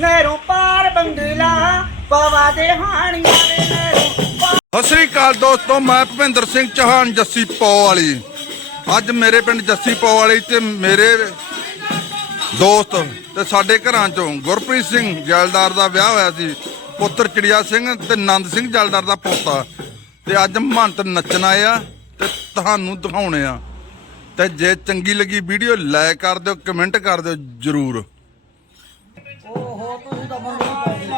ਨਹਿਰੋਂ ਪਾਰ ਬੰਗਲਾ ਪਵਾ ਦੇ ਹਾਣੀਆਂ ਵੇ ਨਹਿਰੋਂ ਸਤਿ ਸ੍ਰੀ ਅਕਾਲ ਦੋਸਤੋ, ਮੈਂ ਭਵਿੰਦਰ ਸਿੰਘ ਚੌਹਾਨ, ਜੱਸੀ ਪੋ ਵਾਲੀ। ਅੱਜ ਮੇਰੇ ਪਿੰਡ ਜੱਸੀ ਪੋ ਵਾਲੀ ਤੇ ਮੇਰੇ ਦੋਸਤ ਤੇ ਸਾਡੇ ਘਰਾਂ ਚੋਂ ਗੁਰਪ੍ਰੀਤ ਸਿੰਘ ਜੈਲਦਾਰ ਦਾ ਵਿਆਹ ਹੋਇਆ ਸੀ, ਪੁੱਤਰ ਚਿੜੀਆ ਸਿੰਘ ਤੇ ਨੰਦ ਸਿੰਘ ਜੈਲਦਾਰ ਦਾ ਪੋਤਾ। ਤੇ ਅੱਜ ਮਹੰਤ ਨੱਚਣ ਆਏ ਆ ਤੇ ਤੁਹਾਨੂੰ ਦਿਖਾਉਣੇ ਆ। ਤੇ ਜੇ ਚੰਗੀ ਲੱਗੀ ਵੀਡੀਓ ਲਾਇਕ ਕਰ ਦਿਓ ਕਮੈਂਟ ਕਰ ਦਿਓ ਜਰੂਰ।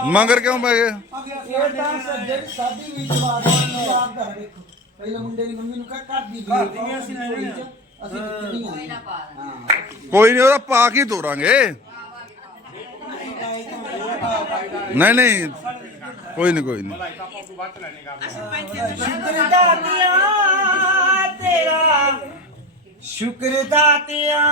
ਮਗਰ ਕਿਉਂ ਪੈ ਗਏ ਇਹ ਤਾਂ ਜਿਹੜੀ ਸਾਡੀ ਵੀ ਜਵਾਬ ਆਪ ਕਰ ਵੇਖੋ ਪਹਿਲਾਂ ਮੁੰਡੇ ਦੀ ਮੰਮੀ ਨੂੰ ਕਹ ਅਸੀਂ ਅਸੀਂ ਕੋਈ ਨਹੀਂ ਉਹਦਾ ਪਾ ਕੇ ਹੀ ਤੋਰਾਂਗੇ। ਨਹੀਂ ਨਹੀਂ। ਕੋਈ ਨਹੀਂ ਕੋਈ ਨਹੀਂ। ਸ਼ੁਕਰ ਦਾਤਿਆ ਤੇਰਾ। ਸ਼ੁਕਰ ਦਾਤਿਆ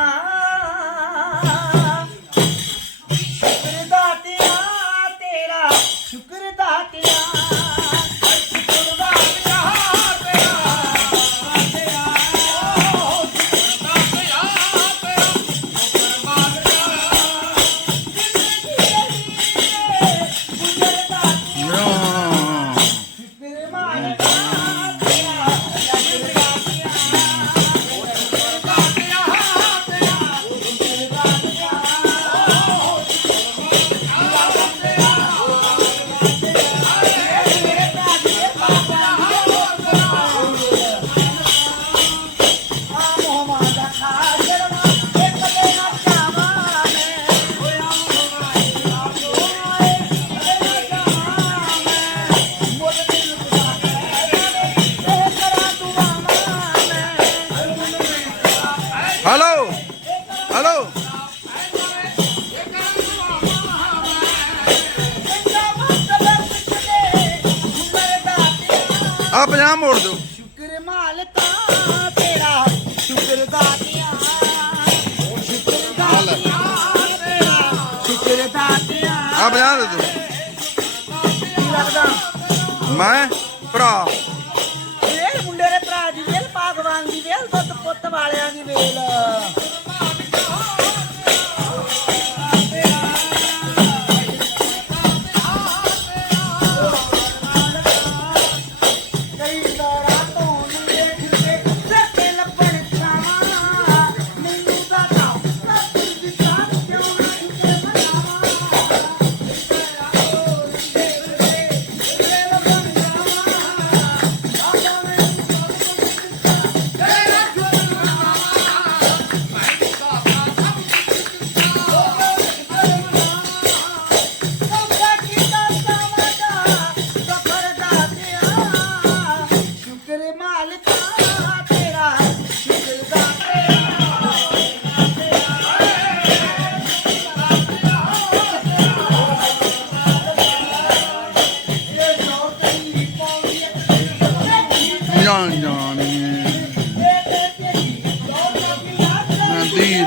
50 ਮੋੜ ਦਿਓ। ਸ਼ੁਕਰ ਮਾਲਕਾ ਤੇਰਾ ਸ਼ੁਕਰ ਦਾਤਿਆ। ਸ਼ੁਕਰ ਦਾਤਿਆ ਤੇਰਾ ਸ਼ੁਕਰ ਦਾਤਿਆ। ਆ 50 ਦੇ ਕੀ ਲੱਗਦਾ? ਮੈਂ ਭਰਾ। ਵੇਲ ਮੁੰਡੇ ਦੇ ਭਰਾ ਦੀ ਵੇਲ ਬਾਗਵਾਨ ਦੀ ਵੇਲ ਦੁੱਧ ਪੁੱਤ ਵਾਲਿਆਂ ਦੀ ਵੇਲ।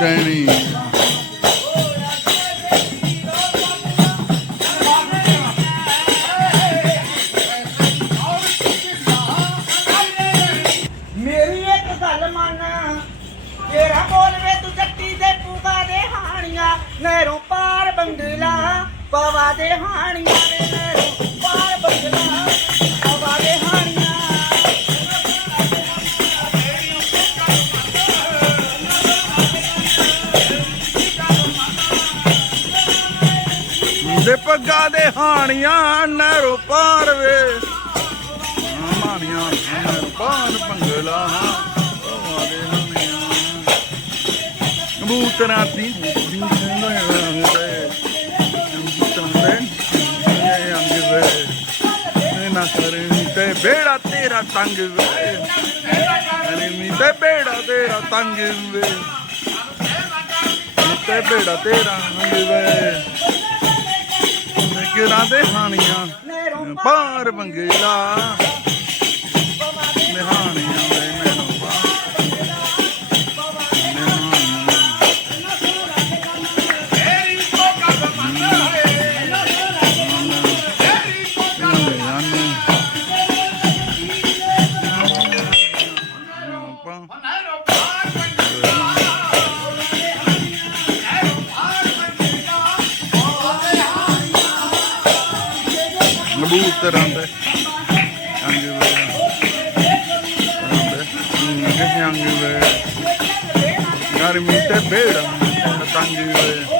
ਨਦੀ ਪੱਗਾਂ ਦੇ ਹਾਣੀਆਂ ਨਹਿਰੋ ਪਾਰ ਵੇ। ਹਾਣੀਆਂ ਨਹਿਰੋ ਪਾਰ ਪੰਗਲਾ ਪਵਾ ਦੇ ਹਾਣੀਆਂ ਕਬੂਤਰਾਂ ਦੀ ਨਾ ਕਰੇ ਤੇ ਬੇੜਾ ਤੇਰਾ ਤੰਗ ਵੇ ਅਰੇ ਤੇ ਬੇੜਾ ਤੇਰਾ ਤੰਗ ਵੇ ਤੇ ਬੇੜਾ ਤੇਰਾ ਤੰਗ ਵੇ ਕਿਰਾਂ ਦੇ? ਹਾਣੀਆਂ ਪਾਰ ਬੰਗੇਲਾ ਤੇ ਰੰਦੇ ਅੰਗੇ ਵੇ। ਰੰਦੇ ਗਰਮੀ ਤੇ ਬੇੜਾ ਤੰਗੀ ਵੇ।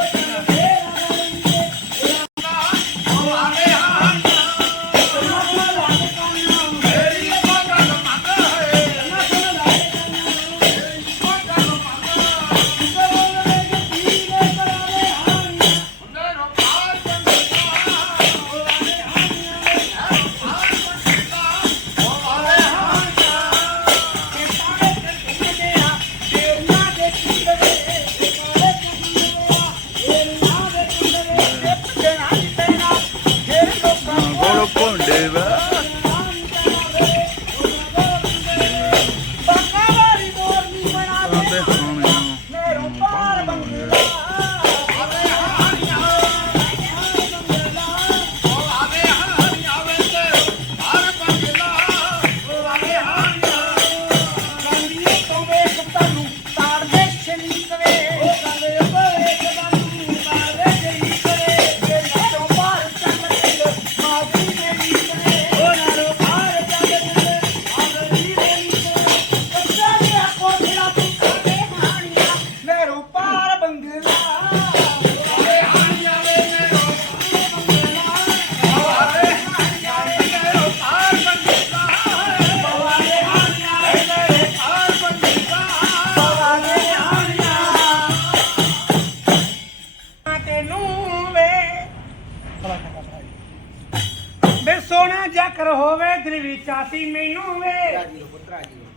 ਚਾਤੀ ਮੈਨੂੰ ਵੇ।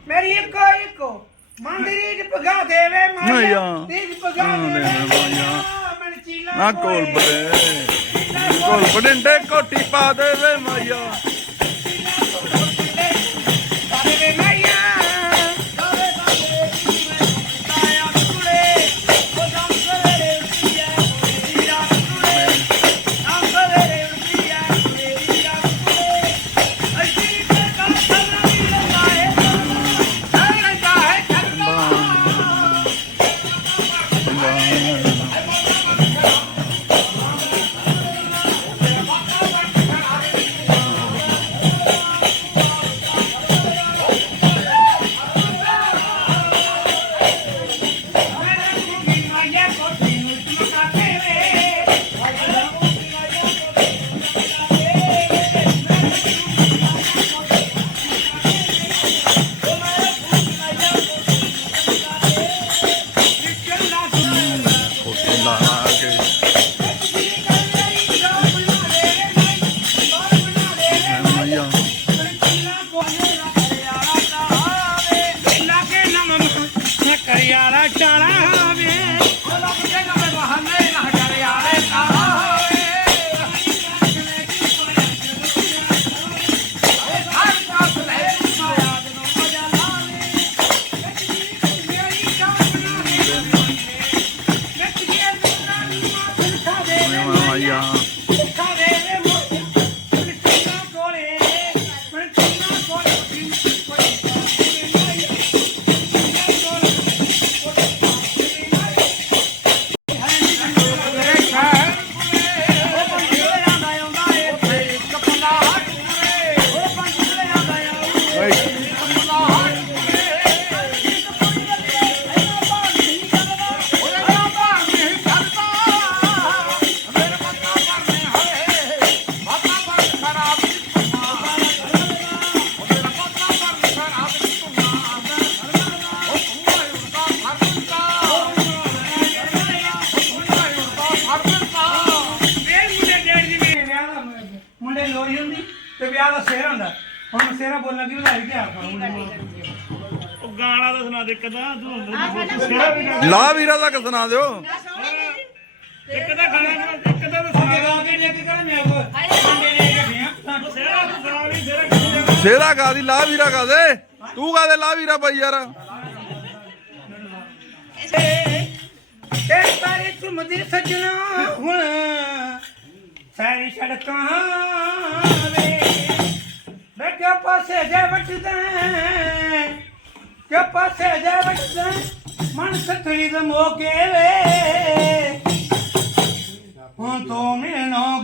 ਮੇਰੀ ਇੱਕੋ ਇੱਕੋ। ਮੰਦਰੀ ਚ ਪਗਾ ਦੇਵੇ ਮਾਇਆ ਮਾਇਆ। ਤੀਜ ਪਗਾ ਦੇਵੇ। ਮਨ ਚੀਲਾ ਨਾ ਕੋਲ ਬੜੇ। ਕੋਲ ਬੜਿੰਡੇ ਕੋਟੀ ਪਾ ਦੇਵੇ ਮਾਇਆ ਬੋਲਣ ਦੀ ਵਧਾਈ ਕਿ ਆਪ ਮੁੰਡੇ ਨੂੰ ਉਹ ਗਾਣਾ ਤਾਂ ਸੁਣਾ ਦੇ ਕਦਾ ਤੂੰ ਸਿਰਾ ਵੀ ਗਾ ਲਾ ਵੀਰਾ ਦਾ ਕਿ ਸੁਣਾ ਦਿਓ। ਇੱਕ ਦਾ ਗਾਣਾ ਗਾ, ਇੱਕ ਦਾ ਤਾਂ ਸੁਣਾ ਅੱਗੇ ਗਾ ਕੇ ਲੈ ਕੇ ਕਰ ਮੈਂ ਕੋ ਮੁੰਡੇ ਲੈ ਕੇ ਗਿਆ ਸਿਰਾ ਤੂੰ ਸੁਣਾ ਨਹੀਂ ਸਿਰਾ ਕਿੱਥੇ ਸੇਰਾ ਗਾ ਦੀ ਲਾ ਵੀਰਾ ਗਾ ਦੇ। ਤੂੰ ਗਾ ਦੇ ਲਾ ਵੀਰਾ ਬਾਈ ਯਾਰ। ਤੇ ਤਾਰੇ ਚੁੰਮਦੀ ਸਜਣਾ ਹੁਣ। ਸਾਰੀ ਸੜਕਾਂ ਵੇ ਮੈਂ ਕਿਆ ਪਾਸੇ ਜਾ ਵਟਦਾ ਕਿਆ ਪਾਸੇ ਜਾ ਵਟਦਾ ਮਨ ਸਤਰੀ ਦੇ ਮੋਗੇ ਵੇ। ਹੁਣ ਤੋਂ ਮਿਲਣੋ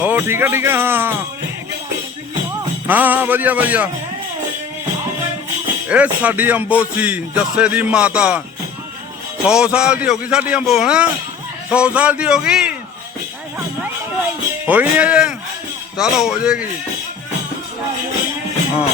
ਹੋ ਠੀਕ ਆ ਠੀਕ ਆ, ਹਾਂ ਹਾਂ। ਹਾਂ ਹਾਂ, ਵਧੀਆ ਵਧੀਆ। ਇਹ ਸਾਡੀ ਅੰਬੋ ਸੀ, ਜੱਸੇ ਦੀ ਮਾਤਾ। 100 ਸਾਲ ਦੀ ਹੋ ਗਈ ਸਾਡੀ ਅੰਬੋ, ਹਨਾ? 100 ਸਾਲ ਦੀ ਹੋ ਗਈ? ਹੋਈ ਨਹੀਂ ਅਜੇ? ਚੱਲ, ਹੋ ਜਾਏਗੀ ਹਾਂ।